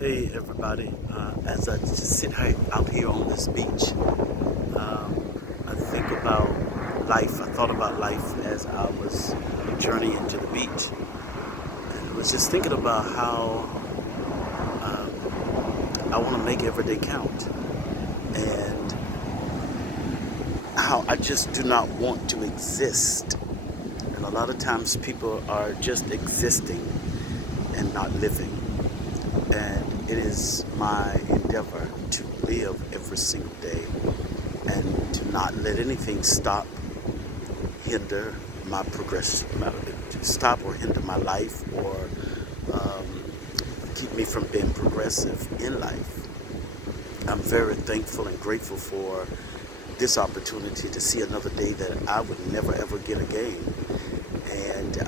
Hey everybody, as I just sit out here on this beach, I think about life. I thought about life as I was journeying to the beach, and I was just thinking about how I want to make every day count, and how I just do not want to exist. And a lot of times people are just existing and not living. And it is my endeavor to live every single day and to not let anything hinder my progression, to stop or hinder my life, or um, keep me from being progressive in life. I'm very thankful and grateful for this opportunity to see another day that I would never ever get again. And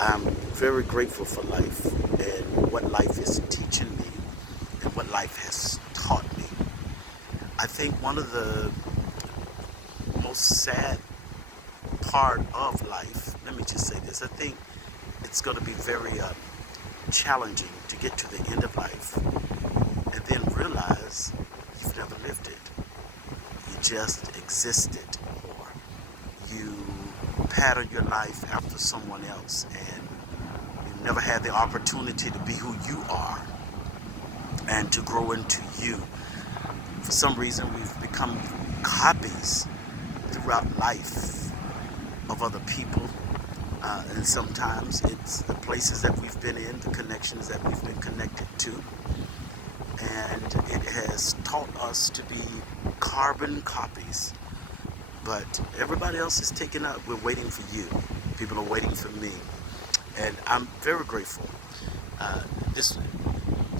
I'm very grateful for life and what life is teaching me and what life has taught me. I think one of the most sad part of life, let me just say this, I think it's going to be very challenging to get to the end of life and then realize you've never lived it. You just existed, or you pattern your life after someone else, and you never had the opportunity to be who you are and to grow into you. For some reason, we've become copies throughout life of other people. And sometimes it's the places that we've been in, the connections that we've been connected to. And it has taught us to be carbon copies. But everybody else is taking up. We're waiting for you. People are waiting for me. And I'm very grateful. This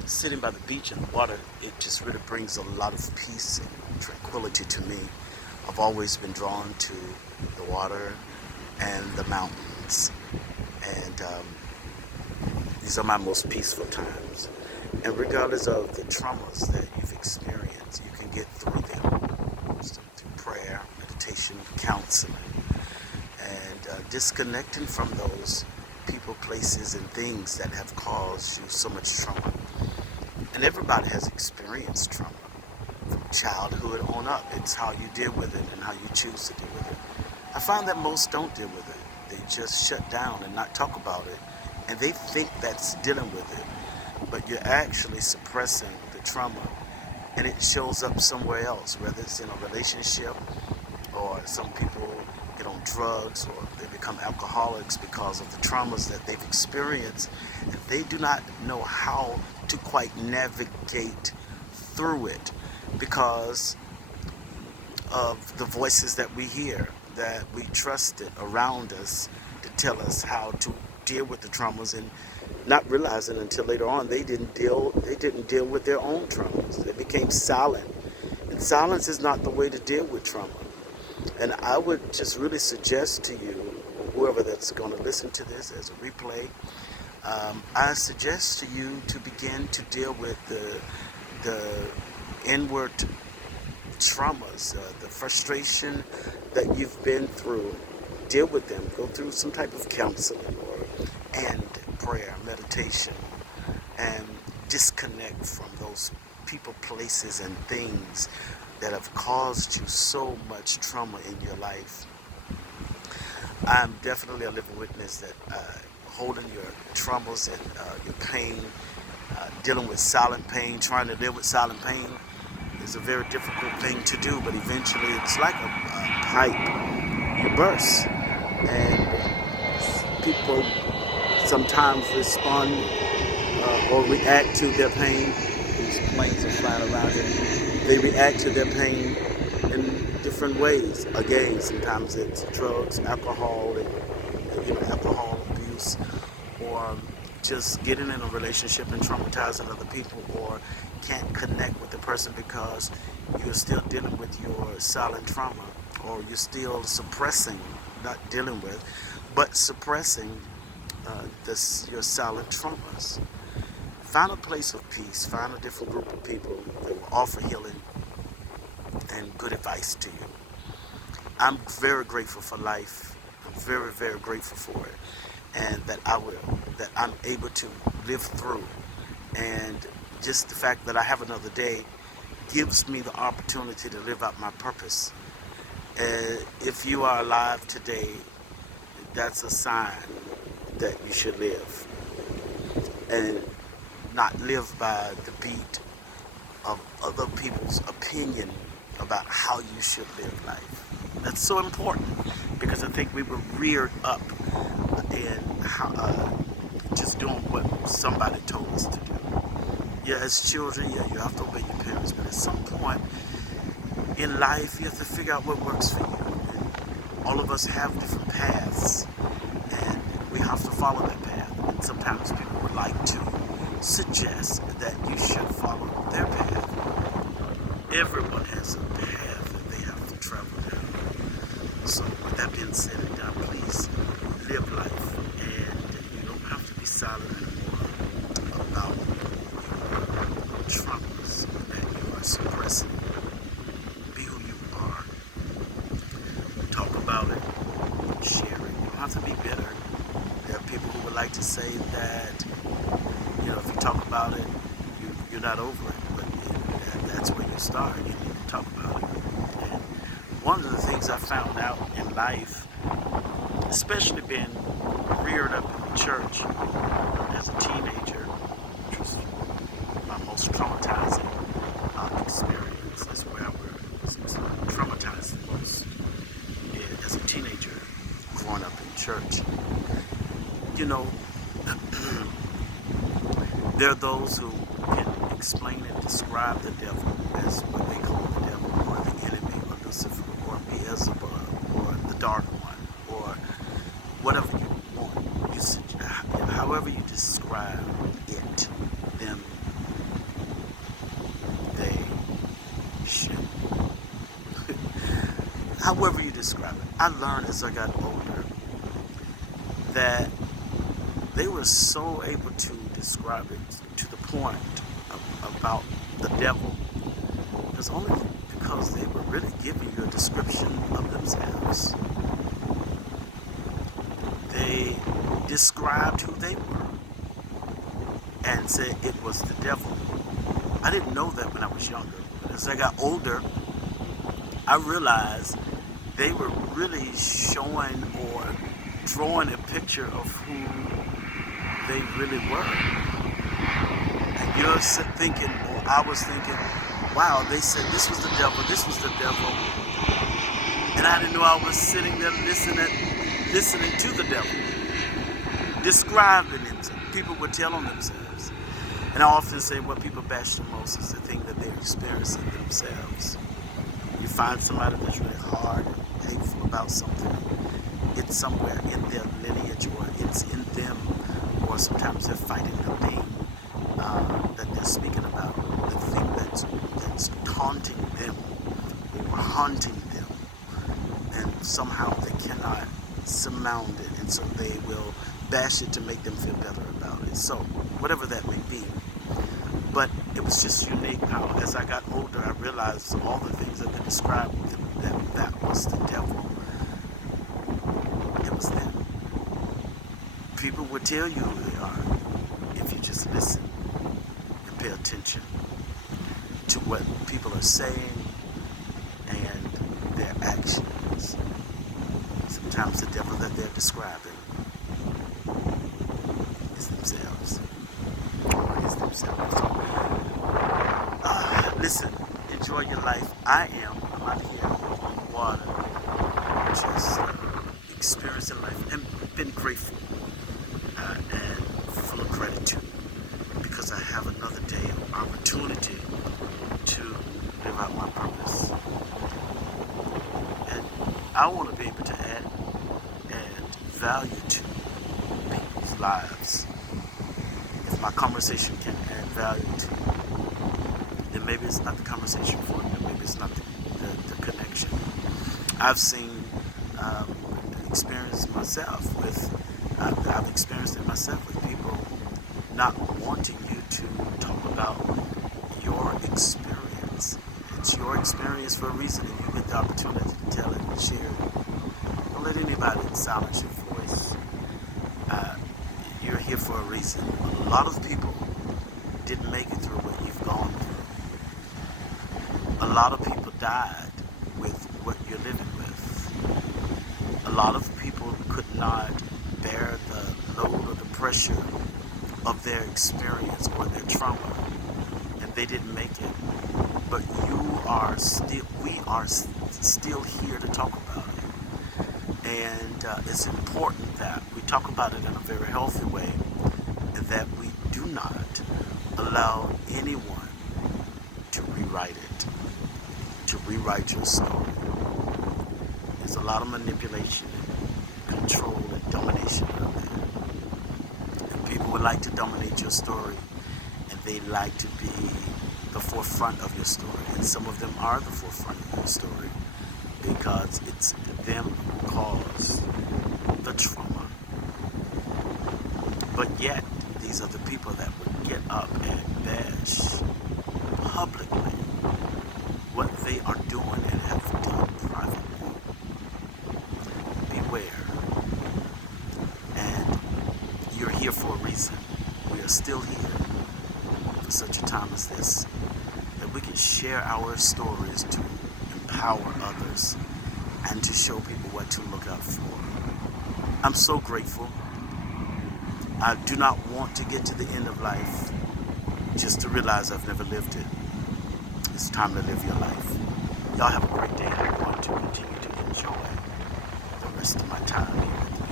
sitting by the beach and the water, it just really brings a lot of peace and tranquility to me. I've always been drawn to the water and the mountains. And these are my most peaceful times. And regardless of the traumas that you've experienced, you can get through them. So through prayer, meditation, counseling, and disconnecting from those people, places, and things that have caused you so much trauma. And everybody has experienced trauma from childhood on up. It's how you deal with it and how you choose to deal with it. I find that most don't deal with it. They just shut down and not talk about it. And they think that's dealing with it. But you're actually suppressing the trauma. And it shows up somewhere else, whether it's in a relationship, or some people get on drugs, or they become alcoholics because of the traumas that they've experienced. And they do not know how to quite navigate through it because of the voices that we hear, that we trusted around us to tell us how to deal with the traumas, and not realizing until later on they didn't deal with their own traumas. They became silent. And silence is not the way to deal with trauma. And I would just really suggest to you, or whoever that's going to listen to this as a replay, I suggest to you to begin to deal with the inward traumas, the frustration that you've been through. Deal with them. Go through some type of counseling and prayer, meditation, and disconnect from those people, places, and things that have caused you so much trauma in your life. I'm definitely a living witness that holding your traumas and your pain, dealing with silent pain, trying to live with silent pain is a very difficult thing to do, but eventually it's like a pipe. You burst. And people sometimes respond or react to their pain. These planes are flying around here. They react to their pain in different ways. Again, sometimes it's drugs, alcohol, and alcohol abuse, or just getting in a relationship and traumatizing other people, or can't connect with the person because you're still dealing with your silent trauma, or you're still suppressing, not dealing with, but suppressing your silent traumas. Find a place of peace. Find a different group of people that will offer healing and good advice to you. I'm very grateful for life. I'm very, very grateful for it, and that I'm able to live through. And just the fact that I have another day gives me the opportunity to live out my purpose. If you are alive today, that's a sign that you should live and not live by the beat of other people's opinion about how you should live life. That's so important because I think we were reared up in just doing what somebody told us to do. Yeah, as children, yeah, you have to obey your parents, but at some point in life, you have to figure out what works for you. And all of us have different paths, and we have to follow that path. And sometimes people would like to suggest that you should follow their path. Everyone has a path that they have to travel down. So with that being said and done, please live life, and you don't have to be silent anymore about your traumas that you are suppressing. Be who you are. Talk about it. Share it. You don't have to be bitter. There are people who would like to say that, if you talk about it, you're not over it. But that's where you start. You need to talk about it. And one of the things I found out in life, especially being reared up in the church as a teenager, which was my most traumatizing experience. That's where I was traumatized the most, as a teenager, growing up in church. There are those who can explain and describe the devil as what they call the devil, or the enemy, or Lucifer, or Beelzebub, or the dark one, or whatever you want. However you describe it, then they should. However you describe it. I learned as I got older that they were so able to describe it to the point about the devil. It's only because they were really giving you a description of themselves. They described who they were and said it was the devil. I didn't know that when I was younger. But as I got older, I realized they were really showing or drawing a picture of who they really were. And you're thinking, or I was thinking, wow, they said this was the devil, this was the devil. And I didn't know I was sitting there listening to the devil, describing himself. People were telling themselves. And I often say what people bash the most is the thing that they're experiencing themselves. You find somebody that's really hard and hateful about something. It's somewhere in their lineage, or it's in them, or sometimes they're fighting the thing that they're speaking about, the thing that's taunting them or haunting them, and somehow they cannot surmount it, and so they will bash it to make them feel better about it. So whatever that may be. But it was just unique how, as I got older, I realized all the things that they described, that was the devil. It was them. People will tell you who they are if you just listen and pay attention to what people are saying and their actions. Sometimes the devil that they're describing is themselves. Listen, enjoy your life. I'm out here on the water, just experiencing life, and been grateful and full of gratitude because I have another day of opportunity to live out my purpose. And I want to be able to add value to people's lives. If my conversation can add value to you, then maybe it's not the conversation for you, maybe it's not the connection. I've seen, experienced it myself with people not wanting you to talk about your experience. It's your experience for a reason, and you get the opportunity to tell it and share it. Don't let anybody silence your voice. You're here for a reason. A lot of people didn't make it through what you've gone through. A lot of people died with what you're living with. A lot of people could not bear the load or the pressure of their experience or their trauma, and they didn't make it. But we are still here to talk about it. And it's important that we talk about it in a very healthy way, and that we do not allow anyone to rewrite it, to rewrite your story. There's a lot of manipulation and control and domination out there. And people would like to dominate your story, and they like to be the forefront of your story. And some of them are the forefront of your story because it's them who caused the trauma. But yet, these are the people that would get up and bash publicly what they are doing and have done privately. Beware. And you're here for a reason. We are still here for such a time as this, that we can share our stories to empower others and to show people what to look out for. I'm so grateful. I do not want to get to the end of life just to realize I've never lived it. It's time to live your life. Y'all have a great day. I'm going to continue to enjoy the rest of my time here at the